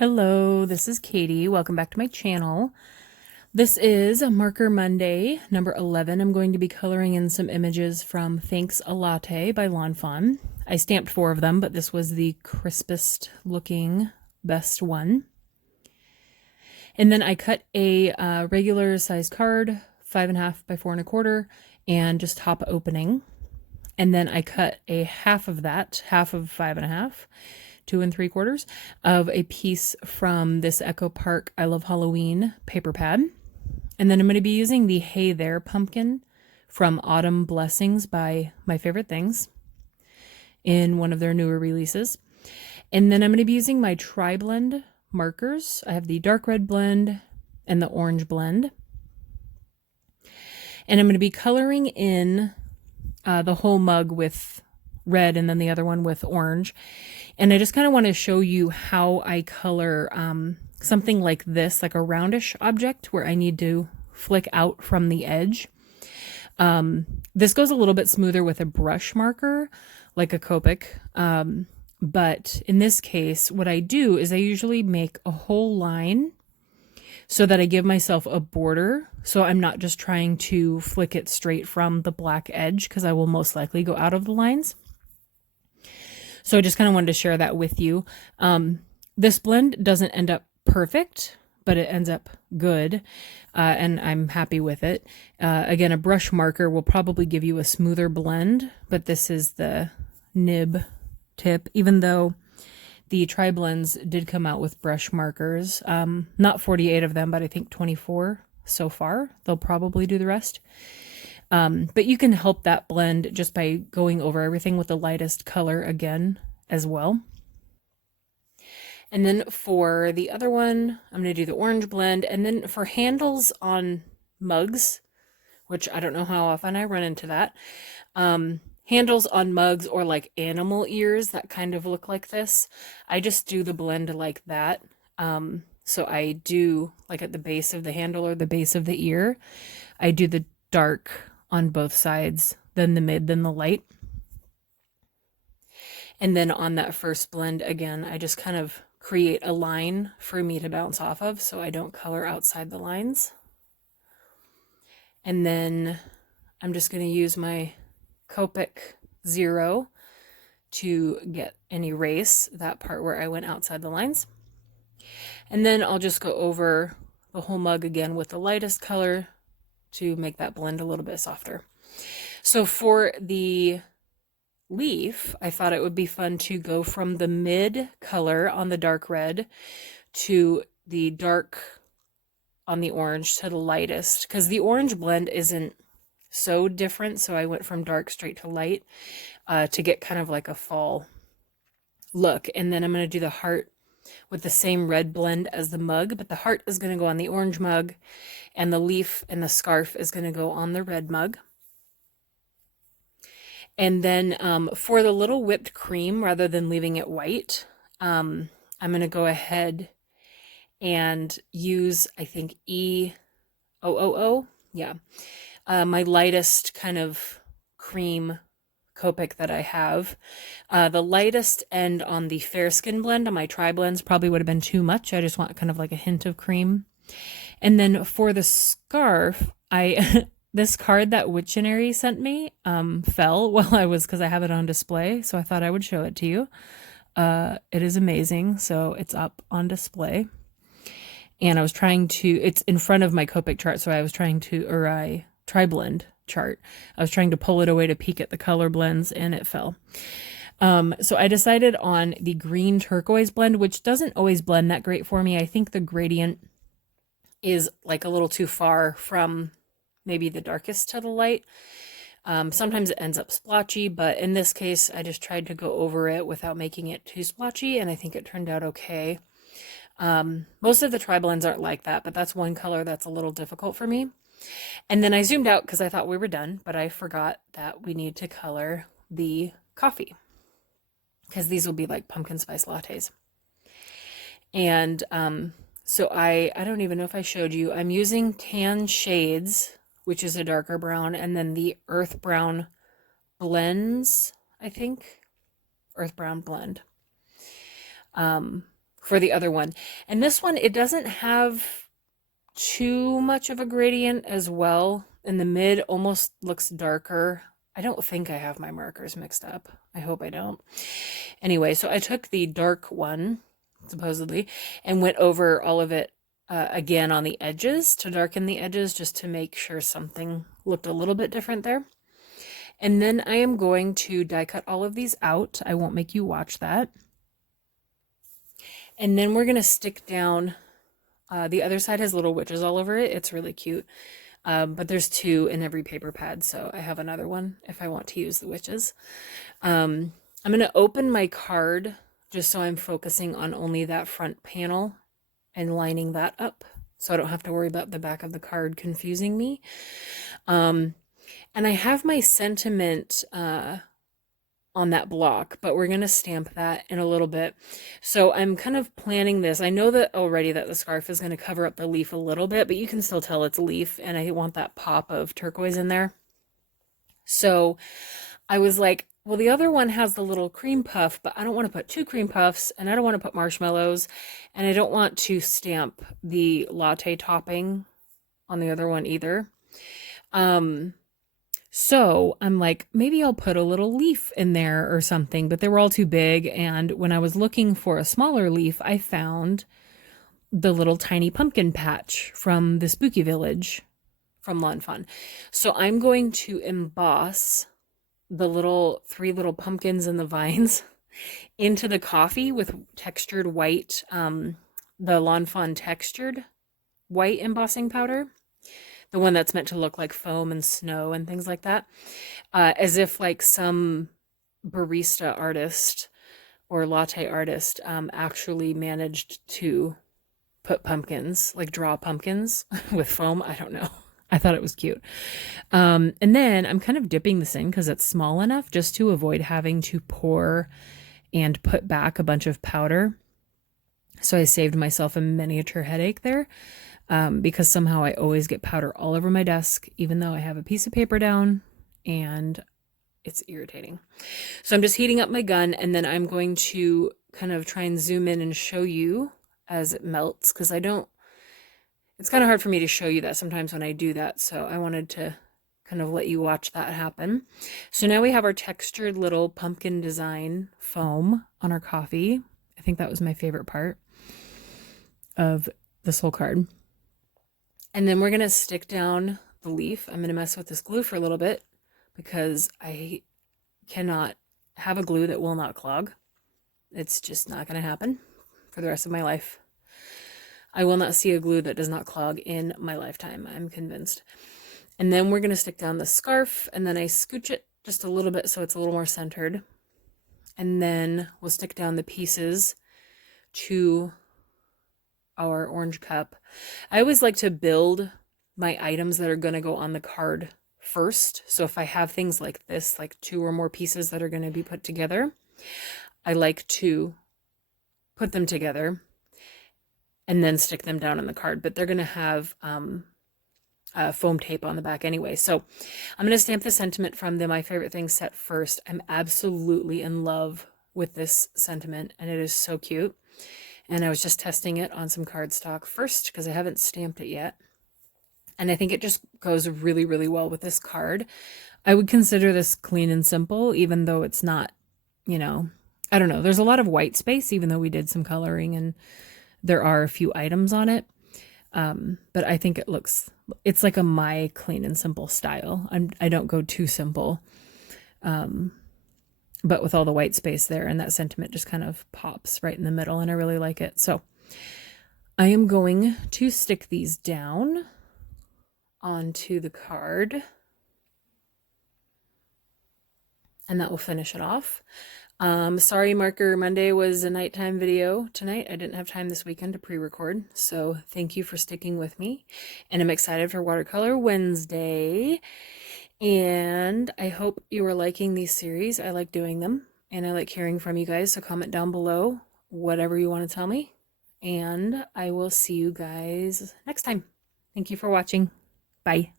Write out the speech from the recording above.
Hello, this is Katie. Welcome back to my channel. This is Marker Monday, number 11. I'm going to be coloring in some images from Thanks a Latte by Fawn. I stamped 4 of them, but this was the crispest looking, best one. And then I cut a regular size card, 5.5 by 4.25, and just top opening. And then I cut a half of that, half of 5.5, 2 3/4 of a piece from this Echo Park I Love Halloween paper pad. And then I'm going to be using the Hey There pumpkin from Autumn Blessings by My Favorite Things in one of their newer releases. And then I'm going to be using my tri-blend markers. I have the dark red blend and the orange blend. And I'm going to be coloring in the whole mug with red and then the other one with orange. And I just kind of want to show you how I color something like this, like a roundish object where I need to flick out from the edge. This goes a little bit smoother with a brush marker, like a Copic. But in this case, what I do is I usually make a whole line so that I give myself a border. So I'm not just trying to flick it straight from the black edge because I will most likely go out of the lines. So I just kind of wanted to share that with you. This blend doesn't end up perfect, but it ends up good, and I'm happy with it. Again, a brush marker will probably give you a smoother blend, but this is the nib tip, even though the tri-blends did come out with brush markers. Not 48 of them, but I think 24 so far. They'll probably do the rest. But you can help that blend just by going over everything with the lightest color again as well. And then for the other one, I'm going to do the orange blend. And then for handles on mugs, which I don't know how often I run into that, handles on mugs or like animal ears that kind of look like this, I just do the blend like that. So I do, like at the base of the handle or the base of the ear, I do the dark on both sides, then the mid, then the light. And then on that first blend, again, I just kind of create a line for me to bounce off of so I don't color outside the lines. And then I'm just going to use my Copic 0 to get and erase that part where I went outside the lines. And then I'll just go over the whole mug again with the lightest color to make that blend a little bit softer. So for the leaf, I thought it would be fun to go from the mid color on the dark red to the dark on the orange to the lightest, because the orange blend isn't so different. So I went from dark straight to light to get kind of like a fall look. And then I'm going to do the heart with the same red blend as the mug, but the heart is going to go on the orange mug and the leaf and the scarf is going to go on the red mug. And then for the little whipped cream, rather than leaving it white, I'm going to go ahead and use, I think, E000, yeah, my lightest kind of cream Copic that I have. The lightest end on the Fair-Skin blend on my tri-blends probably would have been too much. I just want kind of like a hint of cream. And then for the scarf, this card that Wiktionary sent me fell while because I have it on display, so I thought I would show it to you. It is amazing, so it's up on display. And I was trying to, it's in front of my Copic chart, so I was trying to, or I tri-blend chart. I was trying to pull it away to peek at the color blends and it fell. So I decided on the green turquoise blend, which doesn't always blend that great for me. I think the gradient is like a little too far from maybe the darkest to the light. Sometimes it ends up splotchy, but in this case, I just tried to go over it without making it too splotchy, and I think it turned out okay. Most of the tri-blends aren't like that, but that's one color that's a little difficult for me. And then I zoomed out because I thought we were done, but I forgot that we need to color the coffee because these will be like pumpkin spice lattes. And so I don't even know if I showed you, I'm using Tan Shades, which is a darker brown, and then the Earth Brown Blends, I think, Earth Brown Blend. for the other one. And this one, it doesn't have too much of a gradient as well. In the mid, almost looks darker. I don't think I have my markers mixed up. I hope I don't. Anyway, so I took the dark one, supposedly, and went over all of it again on the edges to darken the edges just to make sure something looked a little bit different there. And then I am going to die cut all of these out. I won't make you watch that. And then we're going to stick down, the other side has little witches all over it. It's really cute. But there's 2 in every paper pad, so I have another one if I want to use the witches. I'm going to open my card just so I'm focusing on only that front panel and lining that up so I don't have to worry about the back of the card confusing me. And I have my sentiment on that block, but we're going to stamp that in a little bit. So I'm kind of planning this. I know that already that the scarf is going to cover up the leaf a little bit, but you can still tell it's leaf, and I want that pop of turquoise in there. So I was like, well, the other one has the little cream puff, but I don't want to put 2 cream puffs, and I don't want to put marshmallows, and I don't want to stamp the latte topping on the other one either. So I'm like, maybe I'll put a little leaf in there or something, but they were all too big. And when I was looking for a smaller leaf, I found the little tiny pumpkin patch from the Spooky Village from Lawn Fawn. So I'm going to emboss the 3 little pumpkins and the vines into the coffee with textured white, the Lawn Fawn textured white embossing powder. The one that's meant to look like foam and snow and things like that. As if like some barista artist or latte artist actually managed to put pumpkins, like draw pumpkins with foam. I don't know. I thought it was cute. And then I'm kind of dipping this in because it's small enough just to avoid having to pour and put back a bunch of powder. So I saved myself a miniature headache there. Because somehow I always get powder all over my desk, even though I have a piece of paper down, and it's irritating. So I'm just heating up my gun, and then I'm going to kind of try and zoom in and show you as it melts, because it's kind of hard for me to show you that sometimes when I do that, so I wanted to kind of let you watch that happen. So now we have our textured little pumpkin design foam on our coffee. I think that was my favorite part of this whole card. And then we're going to stick down the leaf. I'm going to mess with this glue for a little bit because I cannot have a glue that will not clog. It's just not going to happen for the rest of my life. I will not see a glue that does not clog in my lifetime, I'm convinced. And then we're going to stick down the scarf, and then I scooch it just a little bit so it's a little more centered. And then we'll stick down the pieces to our orange cup. I always like to build my items that are going to go on the card first. So if I have things like this, like 2 or more pieces that are going to be put together, I like to put them together and then stick them down on the card. But they're going to have foam tape on the back anyway. So I'm going to stamp the sentiment from the My Favorite Things set first. I'm absolutely in love with this sentiment, and it is so cute. And I was just testing it on some cardstock first because I haven't stamped it yet. And I think it just goes really, really well with this card. I would consider this clean and simple, even though it's not, I don't know. There's a lot of white space, even though we did some coloring and there are a few items on it. But I think it's like my clean and simple style. I don't go too simple. But with all the white space there, and that sentiment just kind of pops right in the middle, and I really like it. So I am going to stick these down onto the card, and that will finish it off. Sorry, Marker Monday was a nighttime video tonight. I didn't have time this weekend to pre-record, so thank you for sticking with me, and I'm excited for Watercolor Wednesday. And I hope you are liking these series. I like doing them, and I like hearing from you guys. So comment down below whatever you want to tell me, and I will see you guys next time. Thank you for watching. Bye.